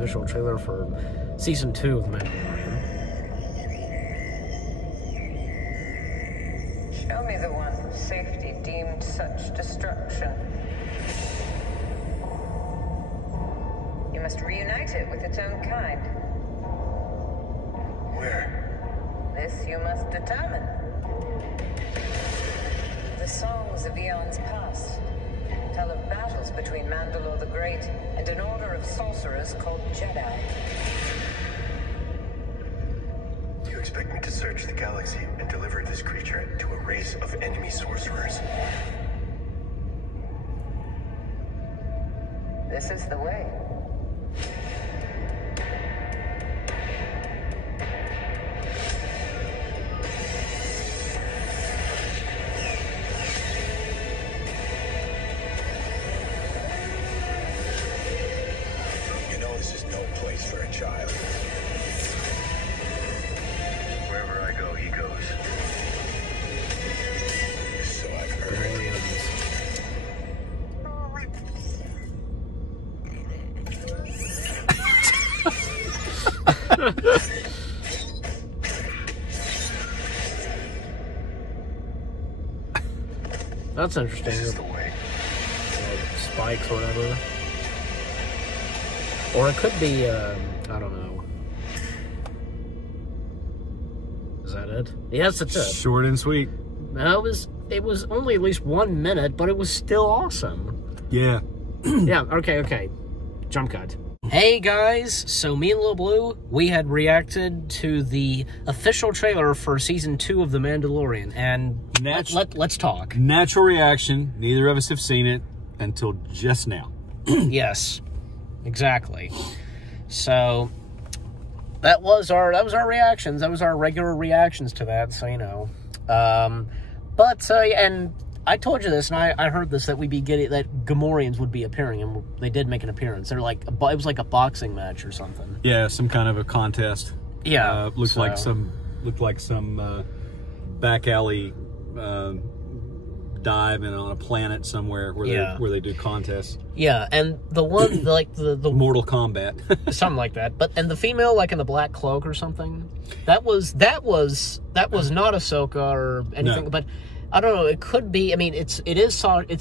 official trailer for Season 2 of The Mandalorian. Show me the one safety deemed such destruction. You must reunite it with its own kind. Where? This you must determine. The songs of eons past tell of battles between Mandalore the Great and an order of sorcerers called Jedi. You expect me to search the galaxy and deliver this creature to a race of enemy sorcerers? This is the way. You know this is no place for a child. Wherever I go, he goes. So I've heard. That's interesting. This is the way. Spikes or whatever. Or it could be, I don't know. Is that it? Yes, that's it. Short and sweet. No, it was only at least 1 minute, but it was still awesome. Yeah. Yeah, okay. Jump cut. Hey guys, so me and Lil Blue, we had reacted to the official trailer for Season 2 of The Mandalorian, and let's talk. Natural reaction. Neither of us have seen it until just now. Yes, exactly. So that was our reactions. That was our regular reactions to that. So you know, and I told you this, and I heard this, that that Gamorreans would be appearing, and they did make an appearance. They're like it was like a boxing match or something. Yeah, some kind of a contest. Yeah, looked like some back alley dive on a planet somewhere where they do contests. Yeah, and the one like the Mortal Kombat, something like that. But and the female like in the black cloak or something, that was not Ahsoka or anything, No. but. I don't know. It could be. I mean, it's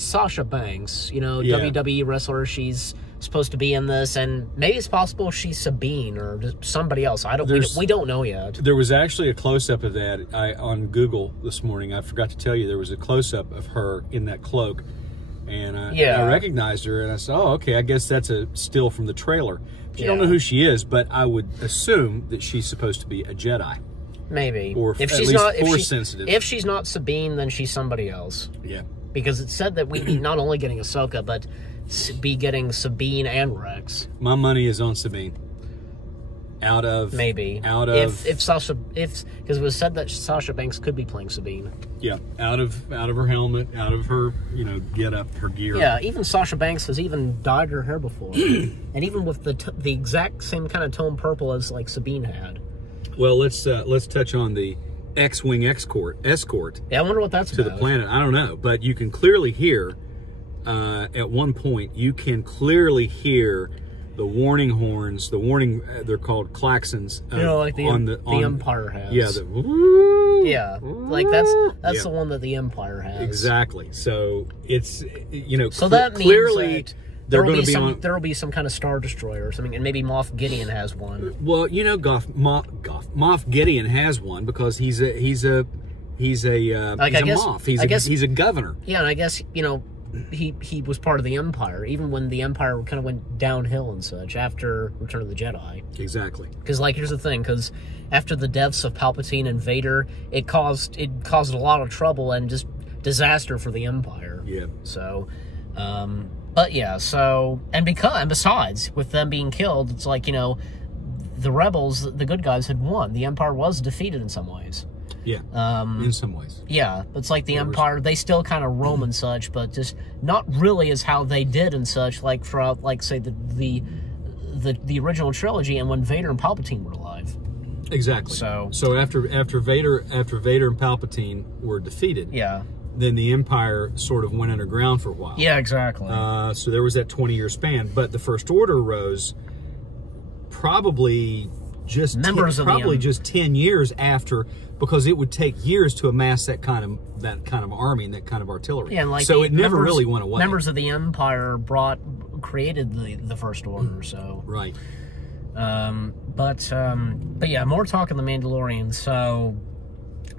Sasha Banks. You know, Yeah. WWE wrestler. She's supposed to be in this, and maybe it's possible she's Sabine or somebody else. We don't know yet. There was actually a close-up of that on Google this morning. I forgot to tell you there was a close-up of her in that cloak, and I recognized her, and I said, "Oh, okay. I guess that's a still from the trailer." You don't know who she is, but I would assume that she's supposed to be a Jedi. Maybe. Or if at she's least not Force sensitive. If she's not Sabine, then she's somebody else. Yeah. Because it said that we'd be not only getting Ahsoka, but be getting Sabine and Rex. My money is on Sabine. Because because it was said that Sasha Banks could be playing Sabine. Yeah, out of her helmet, out of her get up, her gear. Yeah, even Sasha Banks has even dyed her hair before, and even with the exact same kind of tone purple as like Sabine had. Well, let's touch on the X-wing escort. Yeah, I wonder what that's to about. the planet. I don't know, but you can clearly hear at one point. You can clearly hear the warning horns. They're called klaxons. Like the Empire has. Yeah. Like that's the one that the Empire has. Exactly. So it's So that means clearly. That They're going to be there will be some kind of Star Destroyer or something, and maybe Moff Gideon has one. Well, Moff Gideon has one because he's a Moff. He's a governor. Yeah, and I guess he was part of the Empire, even when the Empire kind of went downhill and such after Return of the Jedi. Exactly. Because here's the thing, because after the deaths of Palpatine and Vader, it caused a lot of trouble and just disaster for the Empire. Yeah. So. But yeah, so, and besides, with them being killed, it's like, the rebels, the good guys, had won. The Empire was defeated in some ways. Yeah, in some ways. Yeah, it's like the Empire, they still kind of roam and such, but just not really as how they did and such, like throughout, like, say, the original trilogy and when Vader and Palpatine were alive. Exactly. So after Vader and Palpatine were defeated. Yeah. Then the Empire sort of went underground for a while. Yeah, exactly. So there was that 20-year span. But the First Order rose probably just just 10 years after, because it would take years to amass that kind of army and that kind of artillery. Yeah, like so it never really went away. Members of the Empire created the First Order, so right. But yeah, more talk on the Mandalorian. So,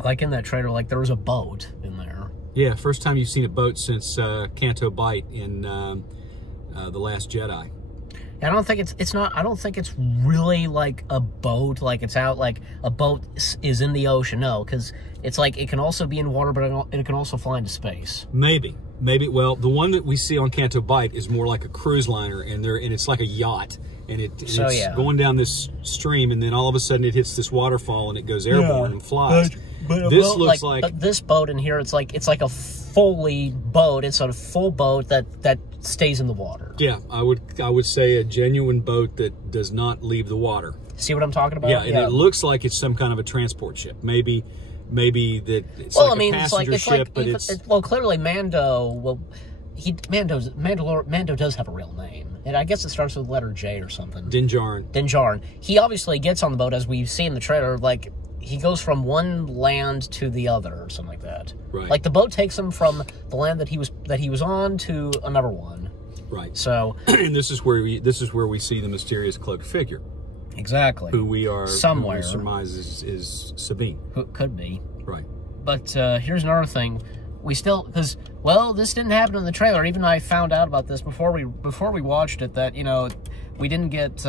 like in that trailer, like there was a boat in there. Yeah, first time you've seen a boat since Canto Bight in The Last Jedi. I don't think it's not. I don't think it's really like a boat. Like it's out. Like a boat is in the ocean. No, because it's like it can also be in water, but it can also fly into space. Maybe. Well, the one that we see on Canto Bight is more like a cruise liner, and it's like a yacht, and it's going down this stream, and then all of a sudden it hits this waterfall, and it goes airborne and flies. But this looks like but this boat in here, it's like a fully boat. It's a full boat that stays in the water. Yeah, I would say a genuine boat that does not leave the water. See what I'm talking about? Yeah, and it looks like it's some kind of a transport ship. Maybe that it's a passenger ship, but well, clearly Mando. Well, Mando does have a real name, and I guess it starts with the letter J or something. Din Djarin. Din Djarin. He obviously gets on the boat, as we've seen in the trailer. Like he goes from one land to the other, or something like that. Right. Like the boat takes him from the land that he was on to another one. Right. So, and this is where we see the mysterious cloaked figure. Exactly. Who we are somewhere who we surmise is Sabine. Who could be. Right. But here's another thing. We still, because, well, this didn't happen in the trailer. Even I found out about this before we watched it, that, we didn't get,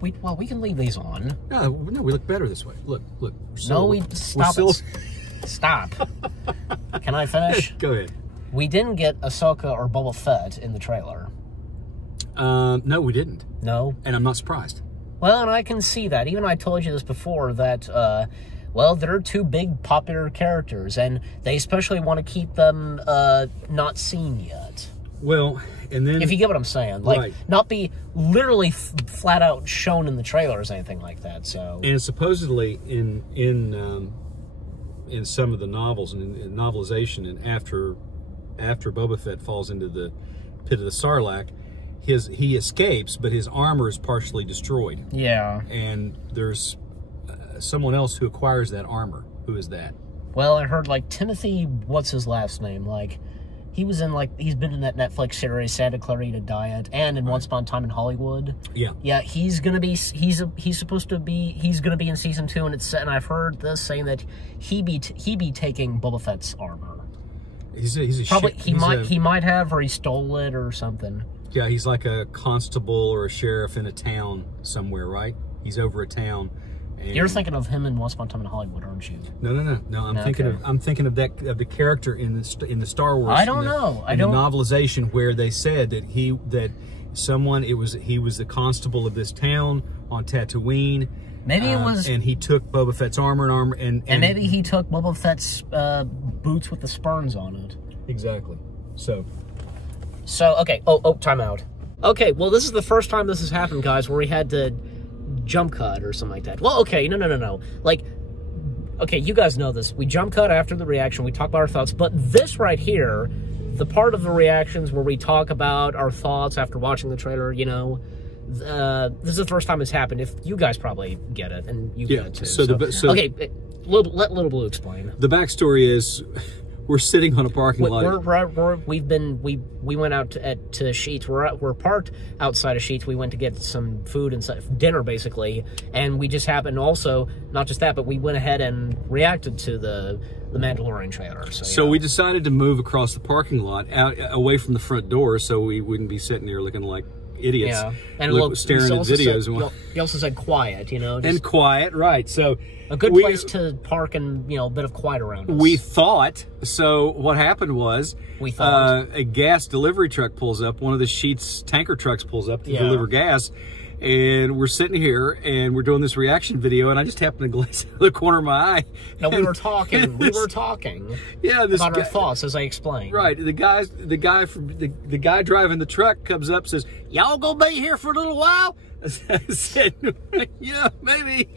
we can leave these on. No, we look better this way. Look. Stop. Can I finish? Go ahead. We didn't get Ahsoka or Boba Fett in the trailer. No, we didn't. No? And I'm not surprised. Well, and I can see that. Even I told you this before, that, well, they're two big popular characters, and they especially want to keep them not seen yet. Well, and then... If you get what I'm saying. Like, right. Not be literally flat out shown in the trailers or anything like that, so... And supposedly, in some of the novels, and in novelization, and after Boba Fett falls into the pit of the Sarlacc, he escapes, but his armor is partially destroyed. Yeah. And there's someone else who acquires that armor. Who is that? Well, I heard, like, Timothy, what's his last name? Like, he's been in that Netflix series, Santa Clarita Diet, and in Once Upon a Time in Hollywood. Yeah. Yeah, he's gonna be in season 2, and I've heard this saying that he be taking Boba Fett's armor. He's a he might have, or he stole it or something. Yeah, he's like a constable or a sheriff in a town somewhere, right? He's over a town. And you're thinking of him in Once Upon a Time in Hollywood, aren't you? No. I'm thinking of the character in the Star Wars. I don't know. The novelization where they said that he was the constable of this town on Tatooine. Maybe it was, and he took Boba Fett's armor and maybe he took Boba Fett's boots with the spurns on it. Exactly. So okay. Time out. Okay, well, this is the first time this has happened, guys, where we had to jump cut or something like that. Well, okay, no. Like, okay, you guys know this. We jump cut after the reaction. We talk about our thoughts. But this right here, the part of the reactions where we talk about our thoughts after watching the trailer, this is the first time it's happened. If you guys probably get it, and you get it too. Okay, let Little Blue explain. The backstory is, we're sitting on a parking lot. We went out to Sheetz. We're parked outside of Sheetz. We went to get some food and dinner, basically, and we just happened. Also, not just that, but we went ahead and reacted to the Mandalorian trailer. So we decided to move across the parking lot out away from the front door, so we wouldn't be sitting there looking like idiots. Yeah, and staring at videos. You also said quiet, and quiet, right? So. A good place to park and, a bit of quiet around us. We thought. So what happened was, a gas delivery truck pulls up. One of the Sheetz tanker trucks pulls up to deliver gas. And we're sitting here, and we're doing this reaction video, and I just happened to glance out of the corner of my eye. No, we were talking. Yeah, about our thoughts, as I explained. Right. The guy driving the truck comes up and says, "Y'all gonna be here for a little while?" I said, yeah, maybe.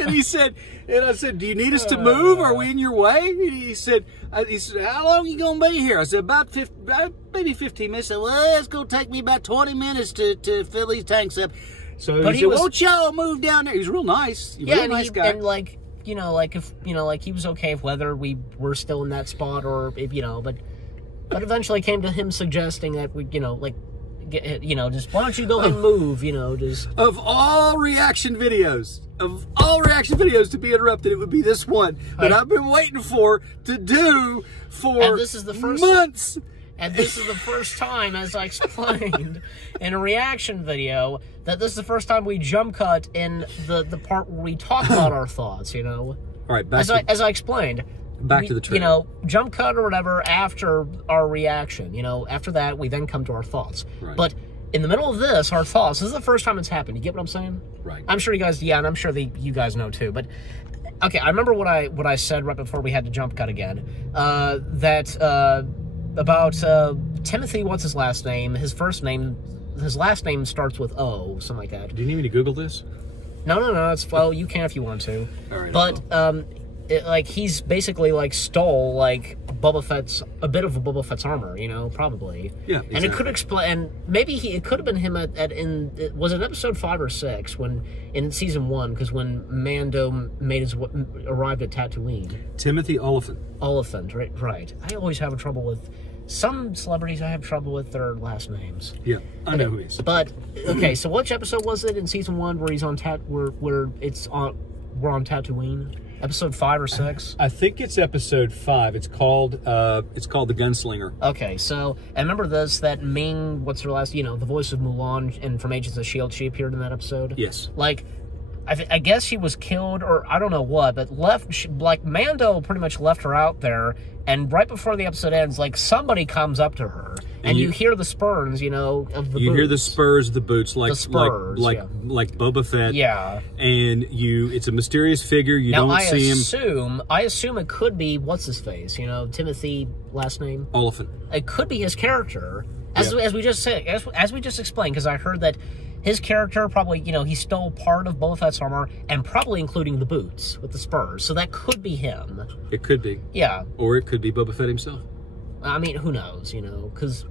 And he said, and I said, do you need us to move? Are we in your way? And he said, how long are you going to be here? I said, about maybe 15 minutes. I said, well, it's going to take me about 20 minutes to fill these tanks up. So he said, won't y'all move down there? He was real nice. He was a real nice guy. And like, if, like he was okay with whether we were still in that spot or if, but eventually came to him suggesting that we, just why don't you go and move, just. Of all reaction videos to be interrupted, it would be this one that I've been waiting for to do for and this is the first, months. And this is the first time, as I explained in a reaction video, that this is the first time we jump cut in the part where we talk about our thoughts, All right, as I explained. Back to the trailer. Jump cut or whatever after our reaction. After that, we then come to our thoughts. Right. But in the middle of this, our thoughts, this is the first time it's happened. You get what I'm saying? Right. I'm sure you guys, and I'm sure you guys know too. But, okay, I remember what I said right before we had to jump cut again. About Timothy, what's his last name? His last name starts with O, something like that. Do you need me to Google this? No, well, you can if you want to. All right. But, he's basically, stole, a bit of Boba Fett's armor, probably. Yeah, exactly. And it could explain, and maybe it could have been him was it episode 5 or 6, in season 1, because when Mando arrived at Tatooine. Timothy Oliphant. Oliphant, right. I always have trouble with, some celebrities I have trouble with their last names. Yeah, I know who he is. But, okay, so which episode was it in season 1 where he's on we're on Tatooine? Episode 5 or 6? I think it's episode 5. It's called The Gunslinger. Okay, so I remember that Ming, what's her last? The voice of Mulan and from Agents of S.H.I.E.L.D. She appeared in that episode. Yes. I guess she was killed, or I don't know what, but Mando pretty much left her out there, and right before the episode ends, somebody comes up to her, and you hear the spurs, of the boots. You hear the spurs of the boots, like Boba Fett. Yeah. And it's a mysterious figure. You don't see him. I assume it could be, what's his face, Timothy, last name? Oliphant. It could be his character, as we just said, as we just explained, because I heard that his character probably, he stole part of Boba Fett's armor, and probably including the boots with the spurs. So that could be him. It could be. Yeah. Or it could be Boba Fett himself. I mean, who knows, because...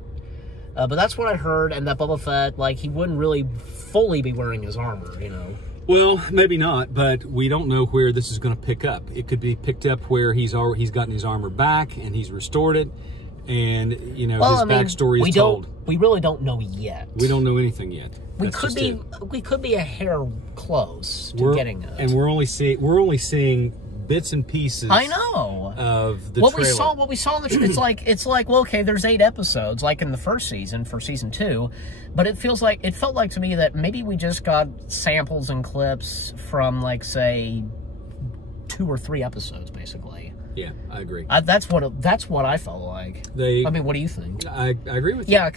but that's what I heard, and that Boba Fett, he wouldn't really fully be wearing his armor, Well, maybe not, but we don't know where this is going to pick up. It could be picked up where he's gotten his armor back, and he's restored it, and, his backstory is told. We really don't know yet. We don't know anything yet. We could be a hair close to getting it. And we're only seeing bits and pieces. I know of the trailer. What we saw in the trailer. It's like well, okay, there's 8 episodes, like in the first season for season 2, but it felt like to me that maybe we just got samples and clips from say 2 or 3 episodes, basically. Yeah, I agree. That's what I felt like. What do you think? I agree with you. Yeah,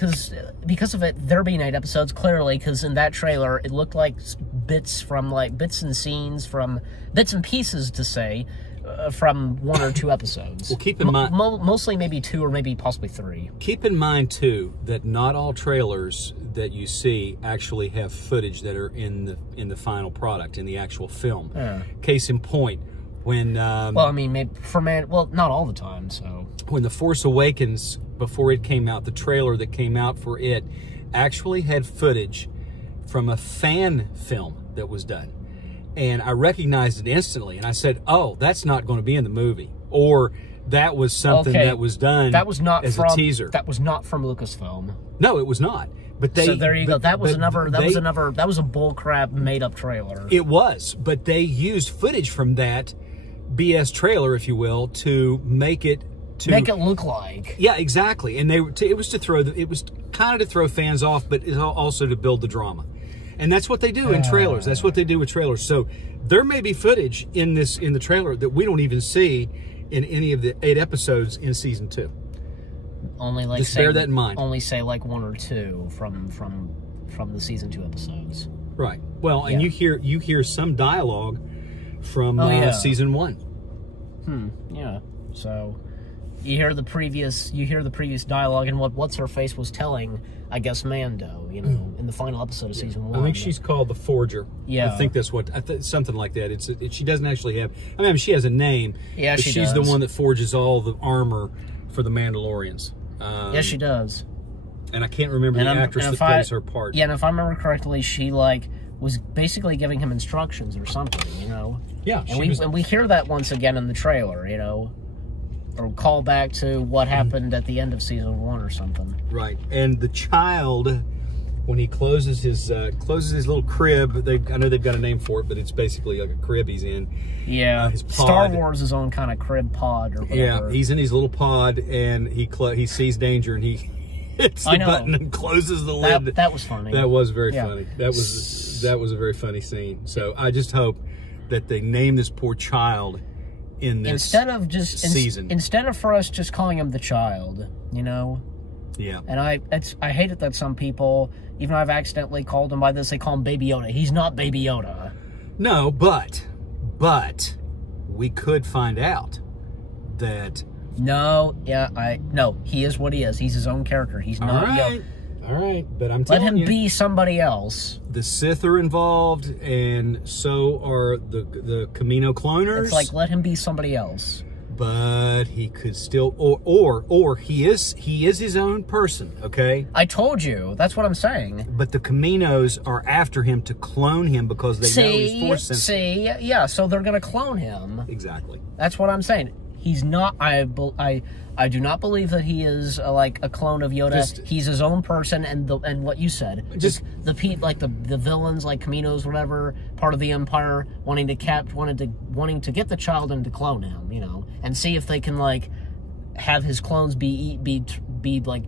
because of it, there being 8 episodes, clearly, because in that trailer, it looked like bits and scenes from bits and pieces to say from 1 or 2 episodes. Well, keep in mind, mostly maybe 2 or maybe possibly 3. Keep in mind too that not all trailers that you see actually have footage that are in the final product, in the actual film. Yeah. Case in point. When not all the time. So when The Force Awakens, before it came out, the trailer that came out for it actually had footage from a fan film that was done, and I recognized it instantly, and I said, "Oh, that's not going to be in the movie," or that was something that was done. That was not as a teaser. That was not from Lucasfilm. No, it was not. But so there you go. That was a bullcrap made up trailer. It was, but they used footage from that BS trailer, if you will, to make it look like. Yeah, exactly. And it was kind of to throw fans off, but also to build the drama. And that's what they do in trailers. That's what they do with trailers. So there may be footage in the trailer that we don't even see in any of the 8 episodes in season 2. Only just bear that in mind. Only say 1 or 2 from the season 2 episodes. Right. Well, and you hear some dialogue from season 1. Yeah. So you hear the previous dialogue and what's her face was telling, I guess, Mando, you know, in the final episode of season 1. I think she's called the Forger. Yeah, I think that's what something like that. She doesn't actually have. I mean, she has a name. Yeah, but she's the one that forges all the armor for the Mandalorians. Yes, she does. And I can't remember the actress that plays her part. Yeah, and if I remember correctly, she was basically giving him instructions or something, you know. Yeah, and we hear that once again in the trailer, you know, or call back to what happened at the end of season 1 or something. Right, and the child, when he closes his little crib, I know they've got a name for it, but it's basically like a crib he's in. Yeah, his pod. Star Wars' own kind of crib pod or whatever. Yeah, he's in his little pod, and he sees danger, and he hits the button and closes the lid. That was funny. That was very funny. That was a very funny scene. So I just hope that they name this poor child in this season. Instead of for us just calling him the child, you know. Yeah. And I hate it that some people, even though I've accidentally called him by this, they call him Baby Yoda. He's not Baby Yoda. No, but we could find out that. No, he is what he is. He's his own character. He's not Yoda. All right, but I'm telling you. Let him be somebody else. The Sith are involved, and so are the Camino cloners. It's like, let him be somebody else. But he could still, or he is his own person, okay? I told you. That's what I'm saying. But the Caminos are after him to clone him because they know he's Force sensitive. Yeah, so they're going to clone him. Exactly. That's what I'm saying. He's not, I do not believe that he is like a clone of Yoda. He's his own person, and what you said, the villains like Caminos, whatever, part of the Empire, wanting to get the child and to clone him, you know, and see if they can like have his clones be like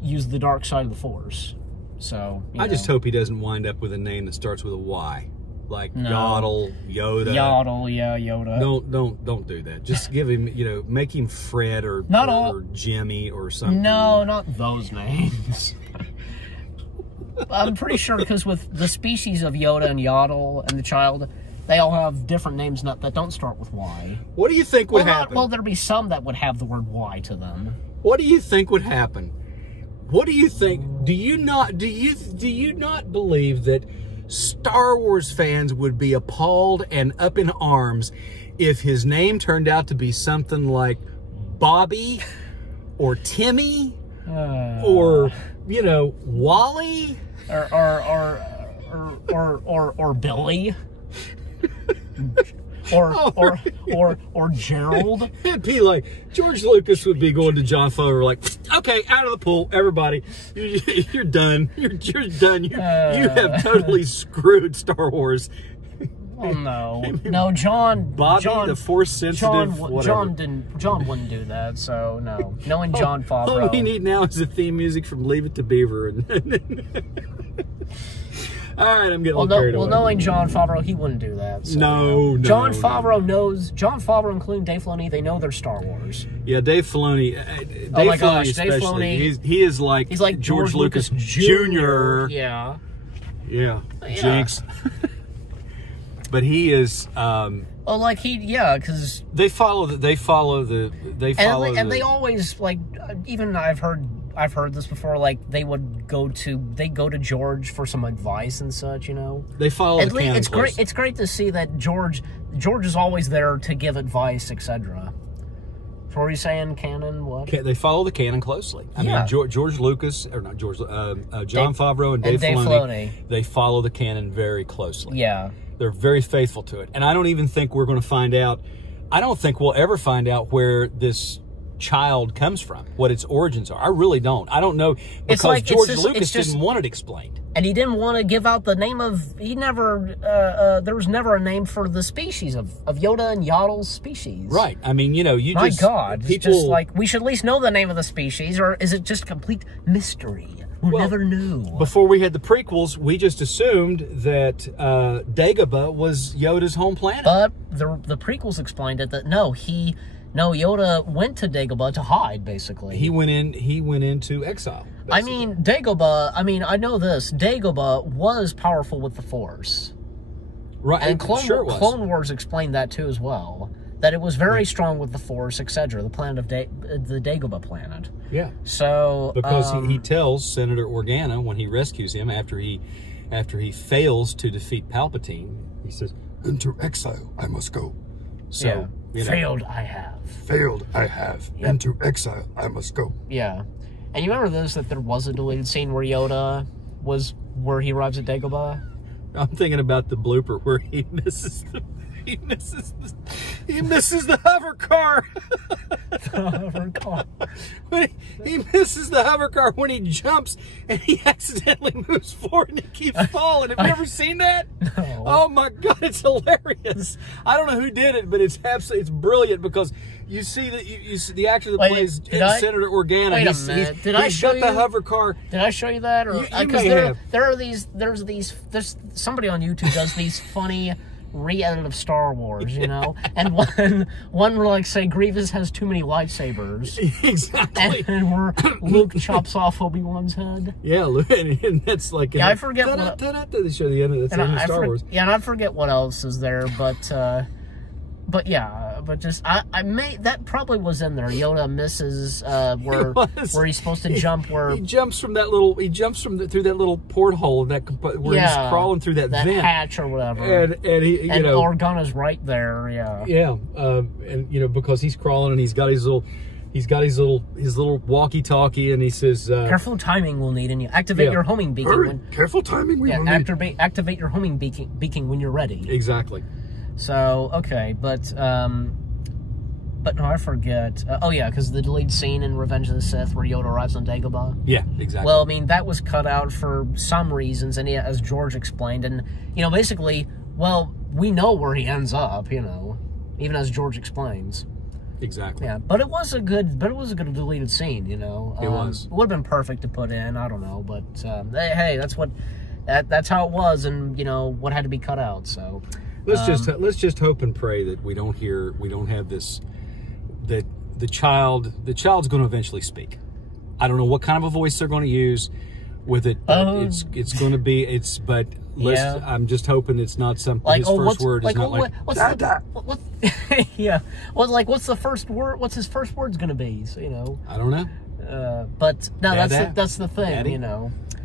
use the dark side of the Force. So I just hope he doesn't wind up with a name that starts with a Y. Like Yoda. Yaddle, yeah, Yoda. Don't do that. Just give him, you know, make him Fred or Jimmy or something. No, not those names. I'm pretty sure because with the species of Yoda and Yaddle and the child, they all have different names that don't start with Y. What do you think would happen? Well, there'd be some that would have the word Y to them. What do you think would happen? What do you think? Do you not believe that Star Wars fans would be appalled and up in arms if his name turned out to be something like Bobby or Timmy or, you know, Wally or Billy or Gerald? It'd be like George Lucas would be going to John Favreau like, okay, out of the pool, everybody, you're done. You're done. You have totally screwed Star Wars. Oh no, John. The Force sensitive. John wouldn't do that. So no, knowing John Favreau. All we need now is the theme music from Leave It to Beaver. All right, I'm getting carried away. Well, knowing John Favreau, he wouldn't do that. So. No. John Favreau, including Dave Filoni, they know they're Star Wars. Yeah, Dave Filoni. Dave Filoni, he's like George Lucas Jr. Yeah. Jinx. But he is. Because they follow the. And they always even I've heard this before. Like they go to George for some advice and such. You know, they follow the canon. It's great to see that George is always there to give advice, etc. So what are you saying, canon? What? They follow the canon closely. I mean, George Lucas, or not George, John Favreau and Dave Filoni, they follow the canon very closely. Yeah. They're very faithful to it. And I don't even think we're going to find out, I don't think we'll ever find out where this child comes from, what its origins are. I really don't. I don't know, because George Lucas didn't want it explained. And he didn't want to give out the name of, there was never a name for the species of Yoda and Yaddle's species. Right. I mean, you know, My God. It's just like, we should at least know the name of the species, or is it just complete mystery? We'll never know. Before we had the prequels, we just assumed that Dagobah was Yoda's home planet. But the prequels explained it that Yoda went to Dagobah to hide, basically. He went into exile. Basically. I mean, Dagobah, I know this. Dagobah was powerful with the Force. Right. And Clone Wars explained that too as well. that it was very strong with the Force, etc. The planet of the Dagobah planet. Yeah. So because he tells Senator Organa when he rescues him after he fails to defeat Palpatine, he says, "Into exile I must go." So failed I have. Failed I have. Yep. Into exile I must go. Yeah. And you remember this, that there was a deleted scene where Yoda where he arrives at Dagobah? I'm thinking about the blooper where he misses the hover car. The hover car. He misses the hover car when he jumps and he accidentally moves forward and he keeps falling. Have you ever seen that? No. Oh my God, it's hilarious. I don't know who did it, but it's brilliant because you see the actor that plays Senator Organa. Wait a minute. Did I show you the hover car? Did I show you that? Or there's somebody on YouTube does these funny re-edit of Star Wars, you know, and one will like say Grievous has too many lightsabers, exactly, and where Luke chops off Obi-Wan's head. Yeah, and that's like I forget what they show the end of Star Wars. Yeah, and I forget what else is there, but just that probably was in there. Yoda misses where he's supposed to jump. Where he jumps from that little through that little porthole where he's crawling through that vent hatch or whatever. And he Organa's right there. Yeah. Yeah. And because he's crawling and he's got his little walkie-talkie, and he says, "Careful timing we'll need, and you activate your homing beacon." Careful timing we will need. Activate your homing beacon when you're ready. Exactly. So okay, but no, I forget. Because the deleted scene in Revenge of the Sith where Yoda arrives on Dagobah. Yeah, exactly. Well, I mean that was cut out for some reasons, and as George explained, and basically, we know where he ends up. Even as George explains. Exactly. Yeah, but it was a good deleted scene. It was. It would have been perfect to put in. I don't know, but hey, that's how it was, and what had to be cut out. So. Let's just hope and pray that we don't have this, that the child's going to eventually speak. I don't know what kind of a voice they're going to use with it, but it's going to be I'm just hoping it's not something like, his first word is not what's the first word? What's his first word's going to be? So, I don't know. But no, that's the thing. Daddy?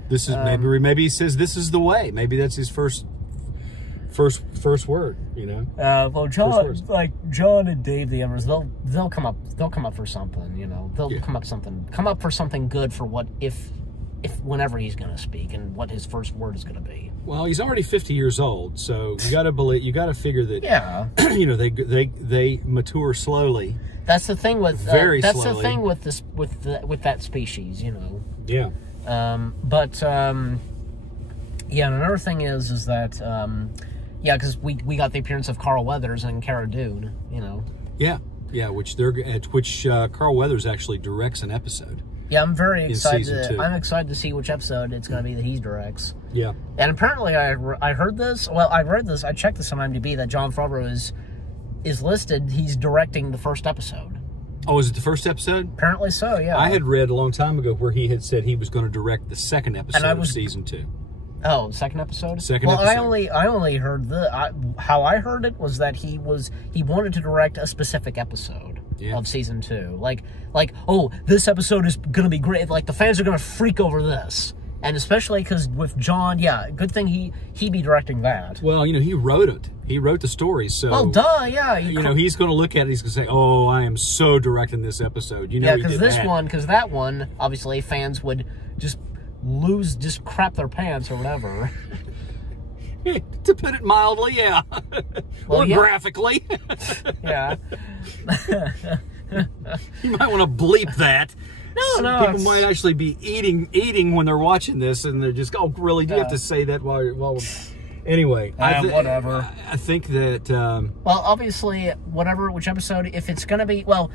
This is maybe he says this is the way. Maybe that's his first word, well, John and Dave the Evers, they'll come up for something, they'll come up for something good for what if whenever he's going to speak and what his first word is going to be. Well, he's already 50 years old, so you got to figure that they mature slowly. That's the thing with slowly. The thing with this with that species, Yeah. And another thing is that because we got the appearance of Carl Weathers and Cara Dune, Yeah, which Carl Weathers actually directs an episode. Yeah, I'm very excited. I'm excited to see which episode it's going to be that he directs. Yeah, and apparently I heard this. Well, I read this. I checked this on IMDb that Jon Favreau is listed. He's directing the first episode. Oh, is it the first episode? Apparently so. Yeah, I had read a long time ago where he had said he was going to direct the second episode of season 2. Oh, second episode? Second episode. I only heard how I heard it was that he wanted to direct a specific episode of season 2. Like, this episode is gonna be great. Like, the fans are gonna freak over this. And especially because with John, good thing he be directing that. Well, he wrote it. He wrote the story, so... Well, duh, yeah. He's going to look at it, he's going to say, oh, I am so directing this episode. Because that one, obviously, fans would just crap their pants or whatever. To put it mildly, yeah. Or graphically. Yeah. You might want to bleep that. No. People might actually be eating when they're watching this, and they're just, oh, really? Do you have to say that while anyway? Whatever. I think that... well, obviously, which episode, if it's going to be... Well,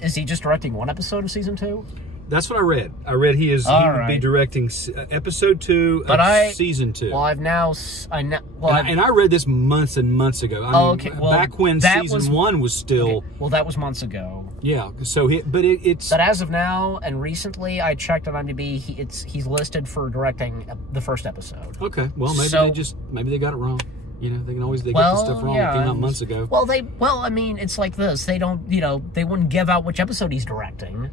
is he just directing one episode of season 2? That's what I read. I read he would be directing episode 2 of season 2. Well, and I read this months and months ago. Okay. Well, back when season 1 was still. Okay. Well, that was months ago. Yeah. So it's. But as of now, and recently, I checked on IMDb. He's listed for directing the first episode. Okay. Well, maybe they got it wrong. You know, they get this stuff wrong. It came out months ago. Well, I mean, it's like this. They don't, they wouldn't give out which episode he's directing.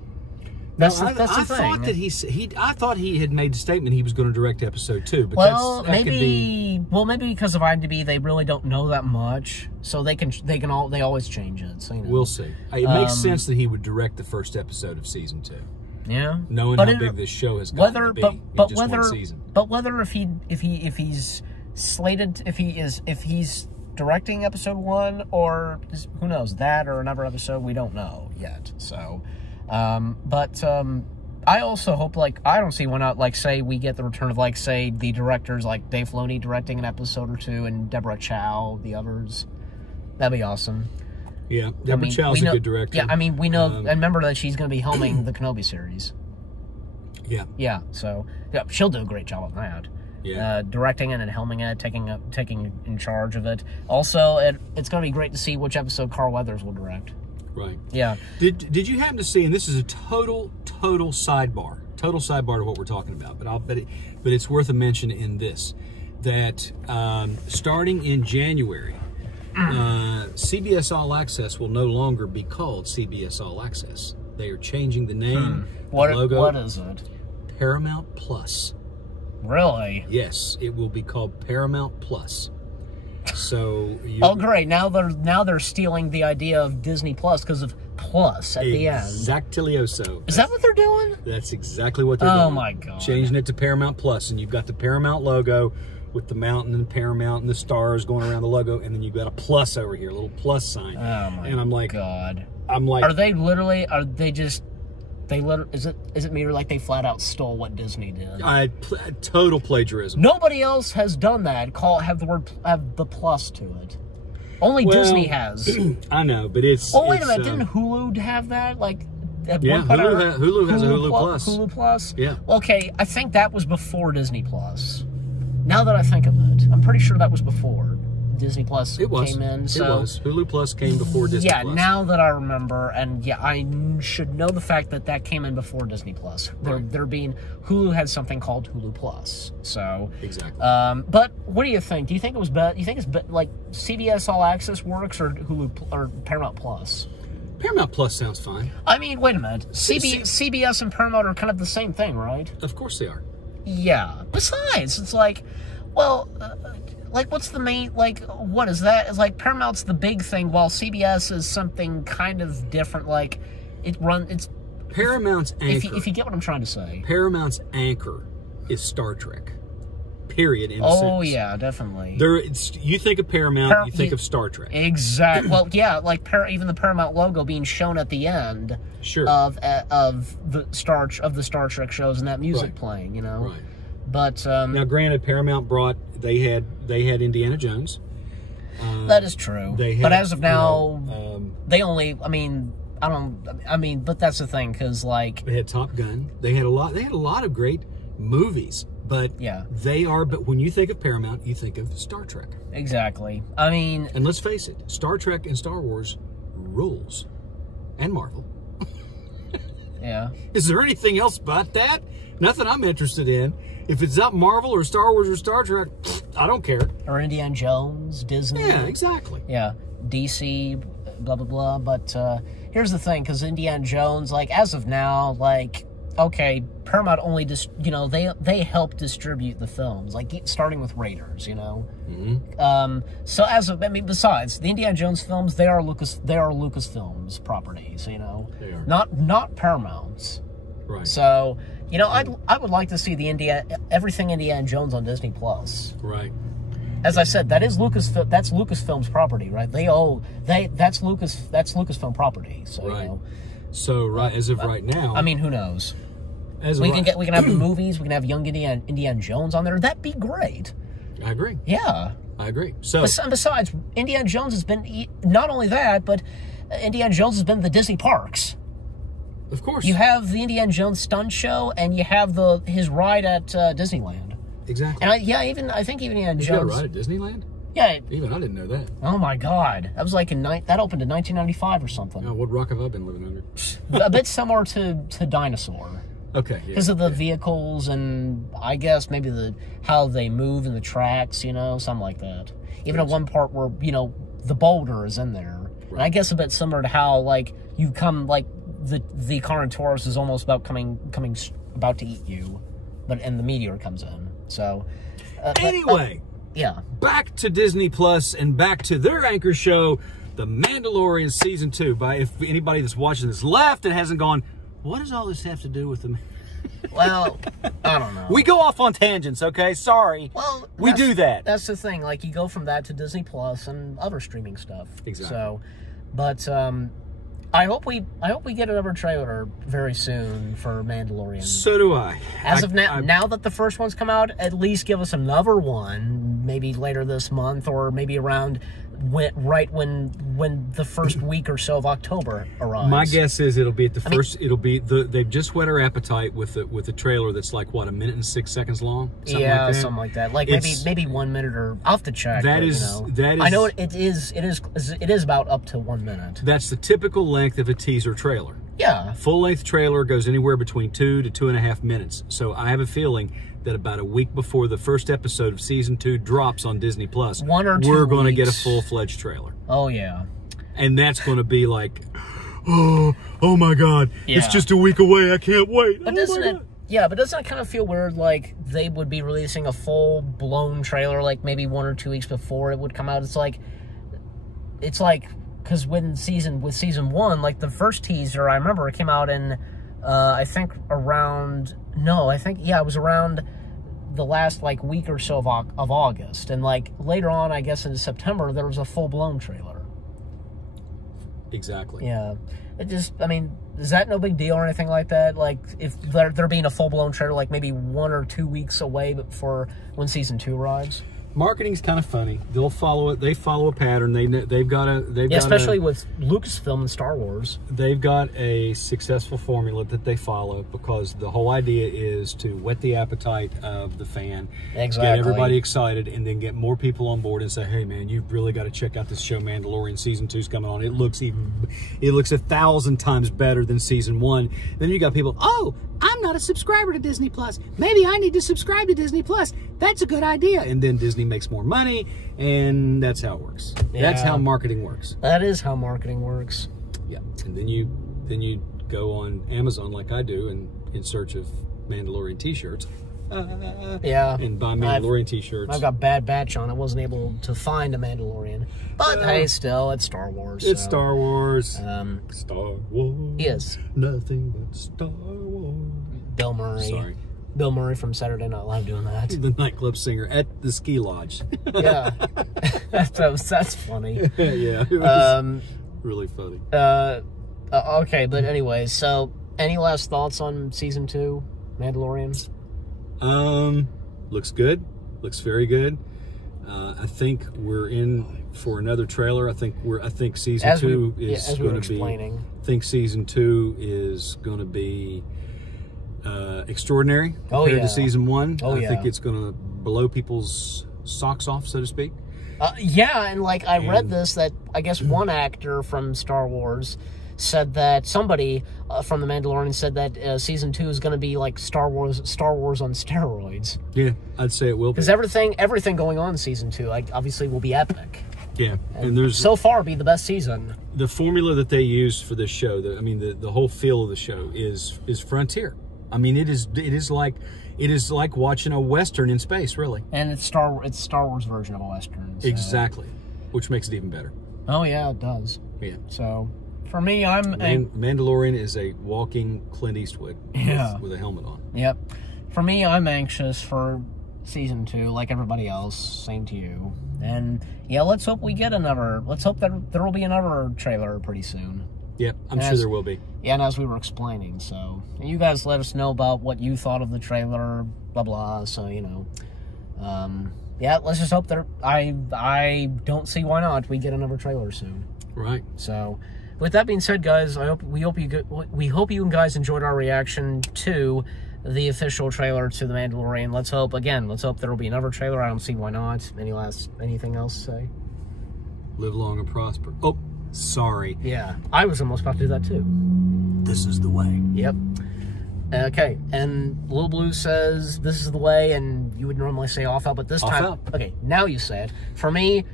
That's the thing. I thought he had made the statement he was going to direct episode 2, but maybe because of IMDb they really don't know that much, so they always change it. So we'll see. It makes sense that he would direct the first episode of season 2. Yeah, knowing how big this show has gotten to be in just one season. But whether if he's slated, if he's directing episode 1 or who knows, that or another episode, we don't know yet. So. I also hope, I don't see why not, say, we get the return of, say, the directors, like Dave Filoni directing an episode or 2, and Deborah Chow, the others. That'd be awesome. Yeah, Deborah Chow's a good director. Yeah, I mean, we know, and remember that she's going to be helming the Kenobi series. Yeah. Yeah, so, yeah, she'll do a great job on that. Yeah. Directing it and helming it, taking in charge of it. Also, it's going to be great to see which episode Carl Weathers will direct. Right. Yeah. Did you happen to see, and this is a total sidebar to what we're talking about, but it's worth a mention in this, that starting in January, CBS All Access will no longer be called CBS All Access. They are changing the name, the logo. What is it? Paramount Plus. Really? Yes, it will be called Paramount Plus. So great! Now they're stealing the idea of Disney Plus because of plus at the end. Exactilioso. Is that what they're doing? That's exactly what they're doing. Oh my god! Changing it to Paramount Plus, and you've got the Paramount logo with the mountain and Paramount and the stars going around the logo, and then you've got a plus over here, a little plus sign. Oh my! And I'm like, God. Is it me, or they flat out stole what Disney did? Total plagiarism. Nobody else has done that. Have the plus to it. Only Disney has. I know, but it's. Oh wait a minute! Didn't Hulu have that? Hulu has a Hulu Plus. Hulu Plus. Yeah. Okay, I think that was before Disney Plus. Now that I think of it, I'm pretty sure that was before Disney Plus came in. So. It was. Hulu Plus came before Disney Plus. Yeah, now that I remember, and yeah, I should know the fact that came in before Disney Plus. Hulu had something called Hulu Plus. So exactly. But what do you think? Do you think it was better? You think it's like CBS All Access works or Hulu or Paramount Plus? Paramount Plus sounds fine. I mean, wait a minute. CBS and Paramount are kind of the same thing, right? Of course they are. Yeah. Besides, it's what's the main, what is that? It's Paramount's the big thing, while CBS is something kind of different, it's... Paramount's anchor... If you get what I'm trying to say. Paramount's anchor is Star Trek. Period. Yeah, definitely. You think of Paramount, you think of Star Trek. Exactly. Well, yeah, even the Paramount logo being shown at the end of the Star Trek shows and that music playing, Right. But now, granted, Paramount they had Indiana Jones. That is true. But as of now, they only. But that's the thing, because they had Top Gun. They had a lot of great movies. But But when you think of Paramount, you think of Star Trek. Exactly. I mean, and let's face it, Star Trek and Star Wars rules, and Marvel. Yeah. Is there anything else but that? Nothing I'm interested in. If it's not Marvel or Star Wars or Star Trek, I don't care. Or Indiana Jones, Disney. Yeah, exactly. Yeah, DC, blah, blah, blah. But here's the thing, because Indiana Jones, as of now, okay, Paramount only they help distribute the films, starting with Raiders, Mm-hmm. So besides the Indiana Jones films, they are Lucasfilms properties, They are. not Paramount's. Right. So I would like to see everything Indiana Jones on Disney Plus. Right. As I said, that's Lucasfilm's property, right? That's Lucasfilm property. So right. So as of right now, I mean, who knows? We can have the movies. We can have young Indiana Jones on there. That'd be great. I agree. Yeah, I agree. So besides, Indiana Jones has been not only that, but Indiana Jones has been the Disney parks. Of course. You have the Indiana Jones stunt show, and you have his ride at Disneyland. Exactly. And I think even Indiana Jones. You got a ride at Disneyland? Yeah. Even I didn't know that. Oh my God, that was that opened in 1995 or something. Oh, what rock have I been living under? A bit similar to Dinosaur. Okay. Because of the vehicles and I guess maybe how they move in the tracks, something like that. Even at one part where, you know, the boulder is in there. Right. And I guess a bit similar to how, like, you come, like, the Carnotaurus is almost about about to eat you, and the meteor comes in. So, anyway, yeah. Back to Disney Plus and back to their anchor show, The Mandalorian Season 2. If anybody that's watching this left and hasn't gone, what does all this have to do with the... Well, I don't know. We go off on tangents, okay? Sorry. Well, we do that. That's the thing. Like, you go from that to Disney Plus and other streaming stuff. Exactly. So, but I hope we get another trailer very soon for Mandalorian. So do I. As of now, now that the first one's come out, at least give us another one, maybe later this month, or maybe around right when the first week or so of October arrives. My guess is it'll be at the first. It'll be they've just whet our appetite with the trailer that's like what, 1 minute and 6 seconds long. Something like that. Like maybe 1 minute, or I'll have to check. That is. I know it is about up to 1 minute. That's the typical length of a teaser trailer. Yeah. Full-length trailer goes anywhere between 2 to 2.5 minutes. So I have a feeling that about a week before the first episode of Season 2 drops on Disney Plus, 1 or 2 we're going to weeks. get a full-fledged trailer. Oh, yeah. And that's going to be like, oh my God, yeah. It's just a week away. I can't wait. But doesn't it kind of feel weird, like they would be releasing a full-blown trailer, like maybe 1 or 2 weeks before it would come out? It's like, because with season 1, like the first teaser, I remember it came out in, I think it was around the last like week or so of August, and like later on, I guess in September, there was a full-blown trailer. Exactly. Yeah. It just, I mean, is that no big deal or anything like that? Like, if there being a full-blown trailer, like maybe 1 or 2 weeks away before when Season 2 arrives? Marketing's kind of funny. They'll follow it. They follow a pattern. Especially with Lucasfilm and Star Wars. They've got a successful formula that they follow, because the whole idea is to whet the appetite of the fan, exactly. Get everybody excited, and then get more people on board and say, "Hey, man, you've really got to check out this show. Mandalorian Season 2's coming on. It looks 1,000 times better than Season 1." Then you got people, "Oh, I'm not a subscriber to Disney Plus. Maybe I need to subscribe to Disney Plus. That's a good idea." And then Disney makes more money, and that's how it works. Yeah. That's how marketing works. That is how marketing works. Yeah. And then you go on Amazon like I do, and in search of Mandalorian t-shirts. Yeah. And buy Mandalorian t-shirts. I've got bad batch on. I wasn't able to find a Mandalorian. But hey, still, it's Star Wars. It's Star Wars. Star Wars. Yes. Nothing but Star Wars. Bill Murray. Sorry. Bill Murray from Saturday Night Live doing that. The nightclub singer at the ski lodge. Yeah. That's funny. Yeah. It was really funny. Okay, but anyway, so any last thoughts on Season 2, Mandalorian? Looks good. Looks very good. I think we're in for another trailer. I think Season 2 is going to be. I think Season 2 is going to be extraordinary compared to Season 1. I think it's going to blow people's socks off, so to speak. Yeah, and like I read this, that I guess one actor from Star Wars said that somebody from The Mandalorian said that Season 2 is going to be like Star Wars on steroids. Yeah, I'd say it will be. Because everything going on in Season 2, like, obviously will be epic. Yeah, and there's so far be the best season. The formula that they use for this show, the whole feel of the show is frontier. I mean, it is like watching a Western in space, really. And it's Star Wars version of a Western. So. Exactly, which makes it even better. Oh yeah, it does. Yeah. So, for me, Mandalorian is a walking Clint Eastwood. Yeah. With a helmet on. Yep. For me, I'm anxious for Season 2, like everybody else. Same to you. And yeah, let's hope we get another. Let's hope that there will be another trailer pretty soon. Yep, I'm sure there will be. Yeah, and as we were explaining, so you guys let us know about what you thought of the trailer, blah blah. So yeah, let's just hope that I don't see why not we get another trailer soon. Right. So, with that being said, guys, we hope you guys enjoyed our reaction to the official trailer to The Mandalorian. Let's hope there will be another trailer. I don't see why not. Anything else to say? Live long and prosper. Oh, sorry. Yeah, I was almost about to do that too. This is the way. Yep. Okay, and Lil Blue says this is the way, and you would normally say off out, but this time... out. Okay, now you say it. For me,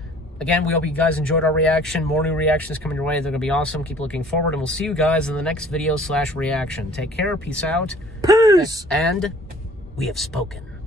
again, we hope you guys enjoyed our reaction. More new reactions coming your way. They're going to be awesome. Keep looking forward, and we'll see you guys in the next video / reaction. Take care. Peace out. Peace! And we have spoken.